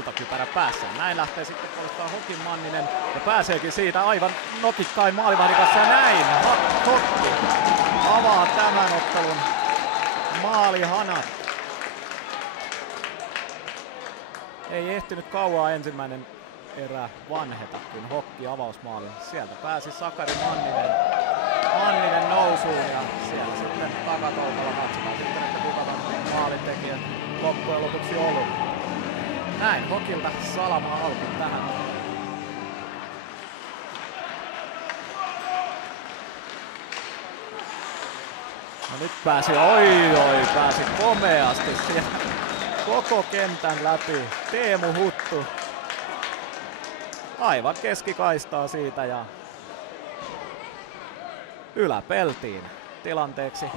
kultakypärä päässä. Näin lähtee sitten puolestaan Hokin Manninen ja pääseekin siitä aivan nokikkain maalivahdin kanssa ja näin Hokki avaa tämän ottelun maalihanat. Ei ehtinyt kauaa ensimmäinen erä vanheta, kun Hokki avausmaalin. Sieltä pääsi Sakari Manninen nousuun ja siellä sitten takatolpalla katsotaan sitten, että kuka on maalintekijä loppujen lopuksi ollut. Näin Hokilta Salama alku tähän. No nyt pääsi komeasti siellä koko kentän läpi. Teemu Huttu aivan keskikaistaa siitä ja yläpeltiin tilanteeksi 0-2.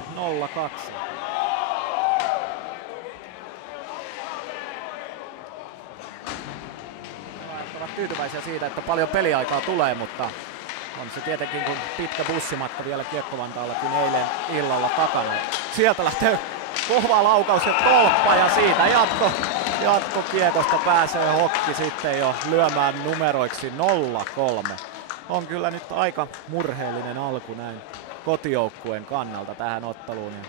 Ovat tyytyväisiä siitä, että paljon peliaikaa tulee, mutta on se tietenkin kun pitkä bussimatka vielä Kiekko-Vantaallakin eilen illalla takana. Sieltä lähtee kova laukaus ja tolppa ja siitä jatkokiekosta pääsee Hokki sitten jo lyömään numeroiksi 0-3. On kyllä nyt aika murheellinen alku näin kotijoukkueen kannalta tähän otteluun. Ja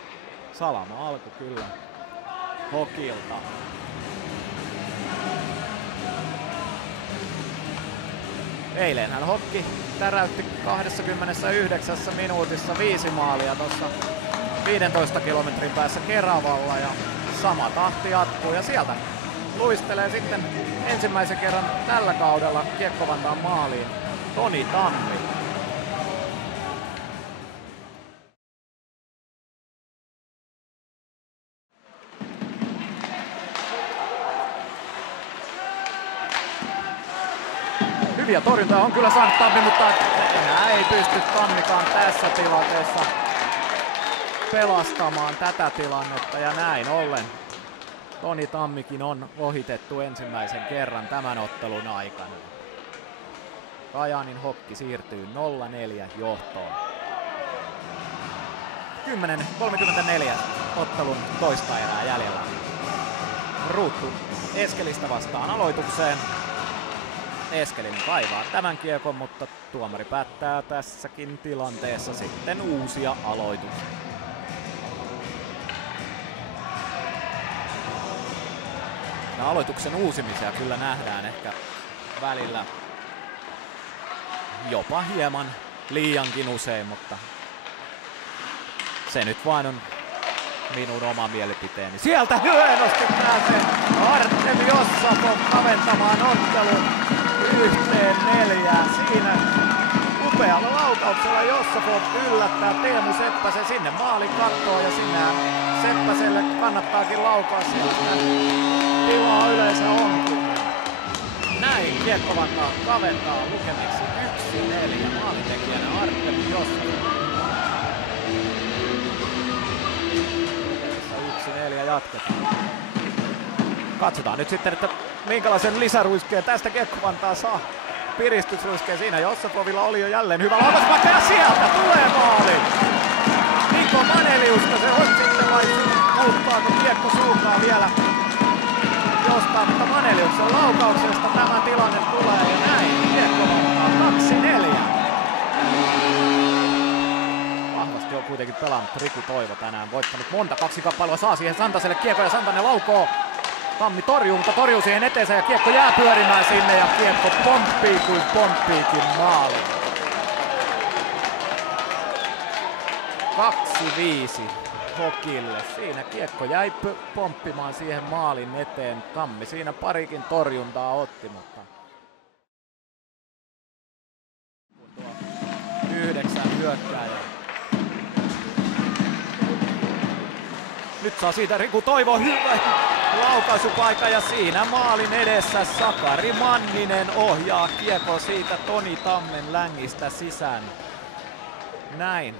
salama alku kyllä Hokilta. Eilenhän Hokki täräytti 29 minuutissa 5 maalia tuossa 15 kilometrin päässä Keravalla ja sama tahti jatkuu ja sieltä luistelee sitten ensimmäisen kerran tällä kaudella Kiekko-Vantaan maaliin Toni Tammi. Hyviä torjuntoja on kyllä saanut Tammi, mutta enää ei pysty Tammikaan tässä tilanteessa pelastamaan tätä tilannetta ja näin ollen Toni Tammikin on ohitettu ensimmäisen kerran tämän ottelun aikana. Kajaanin Hokki siirtyy 0-4 johtoon. 10.34 ottelun toista erää jäljellä. Ruuttu Eskelistä vastaan aloitukseen. Eskelin kaivaa tämän kiekon, mutta tuomari päättää tässäkin tilanteessa sitten uusia aloituksia. Ja aloituksen uusimisia kyllä nähdään ehkä välillä jopa hieman liiankin usein, mutta se nyt vain on minun oma mielipiteeni. Sieltä hienosti pääsee Artemi Jossapov kaventamaan ottelun 1-4. Siinä upealla laukauksella Jossapov yllättää Teemu Seppäsen sinne maalin kattoon ja sinne Seppäselle kannattaakin laukaa sieltä. Tilaa yleensä onkin. Näin Kiekko-Vantaa kaventaa lukemiksi 1-4. Maalintekijänä Artemi Jossapov. 1-4 jatketaan. Katsotaan nyt sitten, että minkälaisen lisäruiskeen tästä Kiekko-Vantaa saa. Piristysruiskeen siinä Jossapovilla oli jo jälleen hyvä laukauspaikka ja sieltä tulee maali. Niko Maneliuska se on sitten vai muuttaako Kiekko suuntaan vielä jostain, mutta Maneliuksen laukauksesta tämä tilanne tulee ja näin Kiekko-Vantaa 2-4. Vahvasti on kuitenkin pelannut Riku Toivo tänään, voittanut monta kaksikappalua, saa siihen Santaselle kiekko ja Santanen laukoo. Tammi torjuu, mutta torjuu siihen eteensä ja kiekko jää pyörimään sinne ja kiekko pomppii kuin pomppiikin maali. 2-5 Hokille. Siinä kiekko jäi pomppimaan siihen maalin eteen. Tammi siinä parikin torjuntaa otti, mutta 9 hyökkääjä. Nyt saa siitä Riku Toivo hyvä laukaisupaikka ja siinä maalin edessä Sakari Manninen ohjaa kiekko siitä Toni Tammen längistä sisään. Näin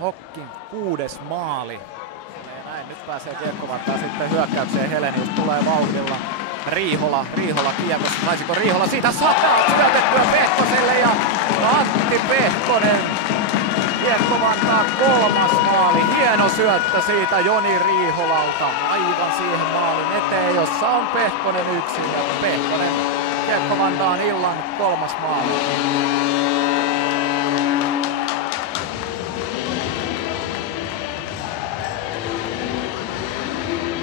Hokkin 6. maali. Ja näin nyt pääsee Kiekko-Vantaa sitten hyökkäykseen. Helenius tulee vauhdilla. Riihola kiekossa. Saisiko Riihola siitä sataa syötettyä Pehkoselle ja Antti Pehkonen Kiekko Vantaan 3. maali. Hieno syöttö siitä Joni Riiholalta. Aivan siihen maalin eteen, jossa on Pehkonen yksin. Ja Pehkonen Kiekko Vantaan illan 3. maali.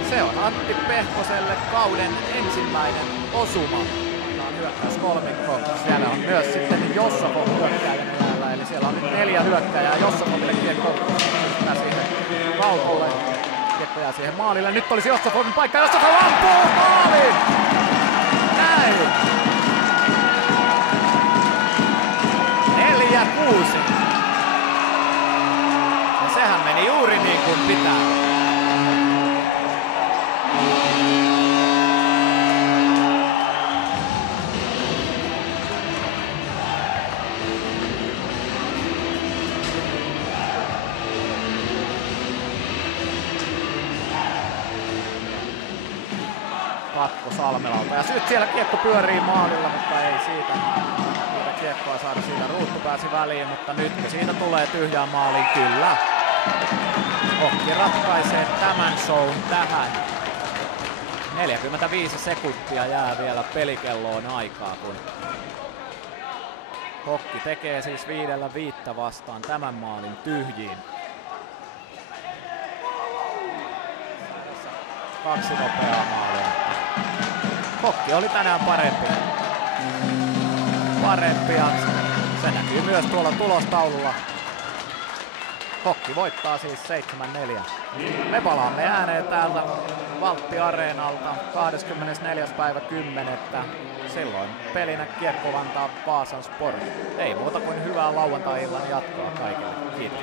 Se on Antti Pehkoselle kauden ensimmäinen osuma. Tämä on hyökkäyskolmikko. Siellä on myös sitten Jossakov hyökkäjän jäällä. Eli siellä on nyt 4 hyökkäjää. Jossakoville kiekko siihen Kaukolle. Kiekko jää siihen maalille. Nyt olisi Jossakovin paikka. Jossakov ampuu maaliin! Näin! 4-6. Ja sehän meni juuri niin kuin pitää. Katko Salmelalta. Ja nyt siellä kiekko pyörii maalilla, mutta ei siitä kiekkoa saada siinä. Ruuttu pääsi väliin, mutta nytkö siitä tulee tyhjään maaliin? Kyllä. Hokki ratkaisee tämän shown tähän. 45 sekuntia jää vielä pelikelloon aikaa, kun Hokki tekee siis 5 vastaan tämän maalin tyhjiin. 2 nopeaa maalia. Hokki oli tänään parempi ja se näkyy myös tuolla tulostaululla. Hokki voittaa siis 7-4. Me palaamme ääneen täältä Valtti-areenalta 24.10. Silloin pelinä Kiekko Vantaa Vaasan Sport. Ei muuta kuin hyvää lauantai-illan jatkoa kaikille. Kiitos.